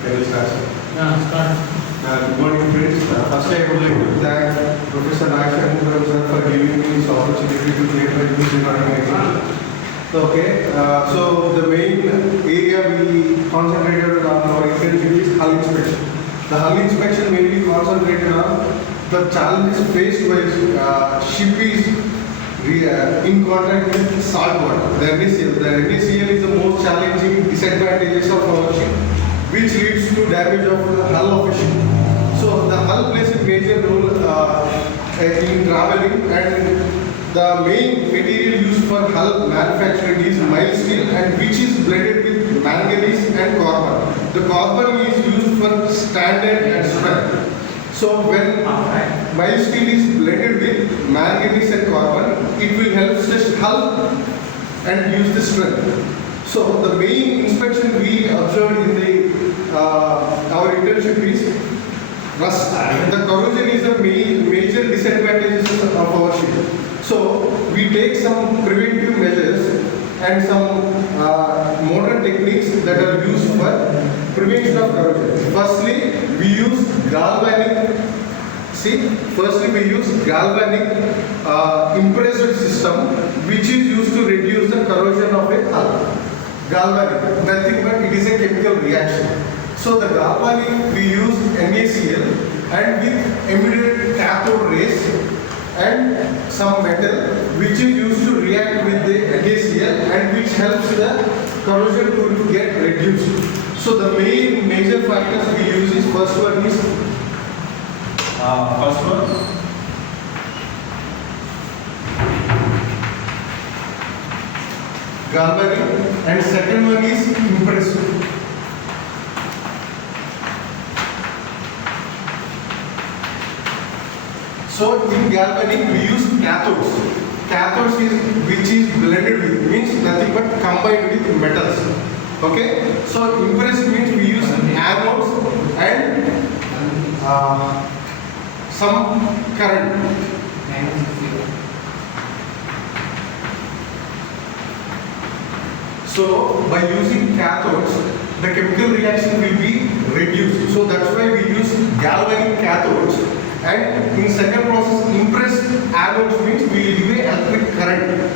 Can we start? Yeah, start. Good morning, friends. First, I would like to thank Professor Nayak sir for giving me this opportunity to create my news in organization. Okay, so the main area we concentrated on our internship is hull inspection. The hull inspection mainly concentrated on the challenges faced by ship is in contact with salt water. The NaCl is the most challenging disadvantages of our ship, which leads to damage of the hull of a ship. So the hull plays a major role in traveling, and the main material used for hull manufacturing is mild steel, and which is blended with manganese and carbon. The carbon is used for standard and strength. So when mild steel is blended with manganese and carbon, it will help the hull and use the strength. So the main inspection we observed in the our internship is rust. The corrosion is a major disadvantage of our ship. So we take some preventive measures and some modern techniques that are used for prevention of corrosion. Firstly, we use galvanic. we use galvanic impressor system, which is used to reduce the corrosion of a hull. Galvanic, nothing but it is a chemical reaction. So the galvanic we use NaCl and with emitted cathode rays and some metal which is used to react with the NaCl and which helps the corrosion to get reduced. So the major factors we use is first one galvanic, and second one is impressor. So in galvanic we use cathodes. Cathodes is which is blended with, means nothing but combined with metals. Okay. So impressor means we use anodes and some current. So by using cathodes, the chemical reaction will be reduced. So that's why we use galvanic cathodes. And in second process, impressed anodes means we will give electric current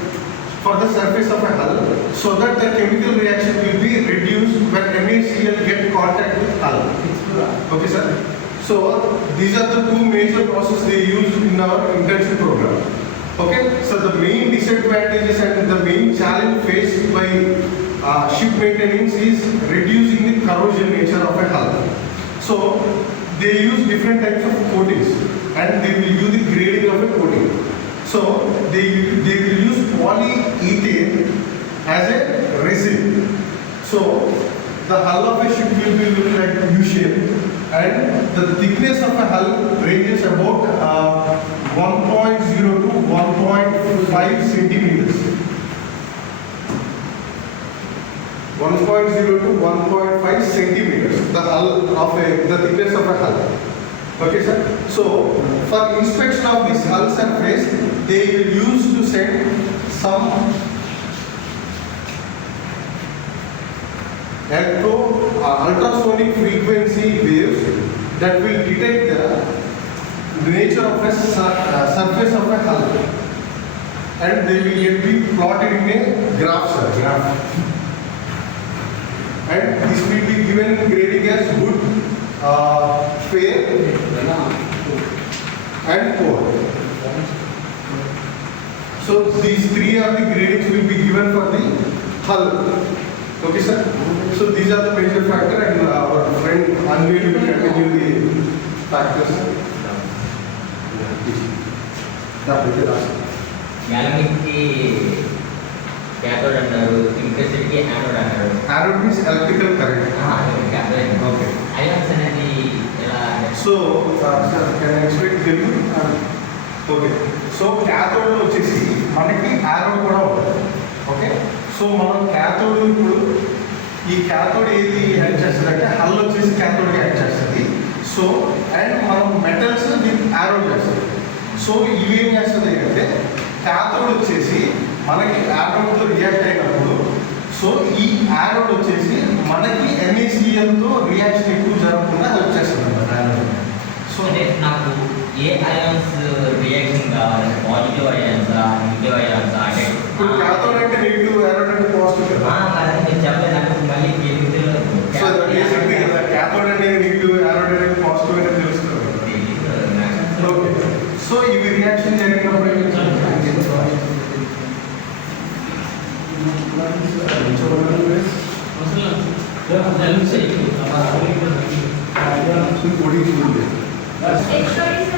for the surface of a hull, so that the chemical reaction will be reduced when NaCl get contact with hull. Okay, sir. So these are the two major processes they use in our internship program. Okay. So the main disadvantages and the main challenge faced by ship maintenance is reducing the corrosion nature of a hull. So they use different types of coatings and they will use the grading of a coating. So they will use polyethylene as a resin. So the hull of a ship will be looking like U-shape, and the thickness of a hull ranges about 1.0 to 1.5 centimeters. 1.0 to 1.5 centimeters, the hull of the thickness of a hull. Okay, sir. So for inspection of this hull surface, they will use to send some ultrasonic frequency waves that will detect the nature of a surface of a hull, and they will be plotted in a graph. And this will be given grading as good, fair and poor. So these three are the gradings will be given for the hull. Okay, sir. So these are the major factors, and our friend Annayya will continue the factors. Galvanic cathode annaru, impressor ki anode annaru. Anode means electrical current. Cathode. Okay. Ions anadi ela. So, sir, can I explain to you? Okay. So cathode వచ్చేసి మనకి anode కూడా ఉంటుంది. Okay. So మనం cathode ఇప్పుడు ఈ cathode ఏది add చేస్తుందంటే హల్ వచ్చేసి cathode గా యాడ్ చేస్తుంది. సో అండ్ మనం మెటల్స్ విత్ యానోడ్ చేస్తాం. సో ఇవేం చేస్తుంది అంటే cathode వచ్చేసి మనకి యానోడ్ తో రియాక్ట్ అయినప్పుడు సో సో ఈ యానోడ్ వచ్చేసి మనకి NaCl తో రియాక్షన్ ఎక్కువ జరగకుండా హెల్ప్ చేస్తుంది అన్నమాట యానోడ్. సో అంటే నాకు ఏ అయాన్స్ రియాక్షన్ కావాలి, పాజిటివ్ అయాన్సా నెగిటివ్ అయాన్సా అంటే ఇప్పుడు క్యాథోడ్ అంటే నెగిటివ్, యానోడ్ అంటే పాజిటివ్ కదా. మరి మీరు చెప్పలేదు నాకు మళ్ళీ సో బేసిక్లీ కదా క్యాథోడ్ అనేది నెగిటివ్, యానోడ్ అనేది పాజిటివ్ అనేది తెలుస్తుంది. ఓకే, సో ఇవి రియాక్షన్ జరిగినప్పుడు X-ray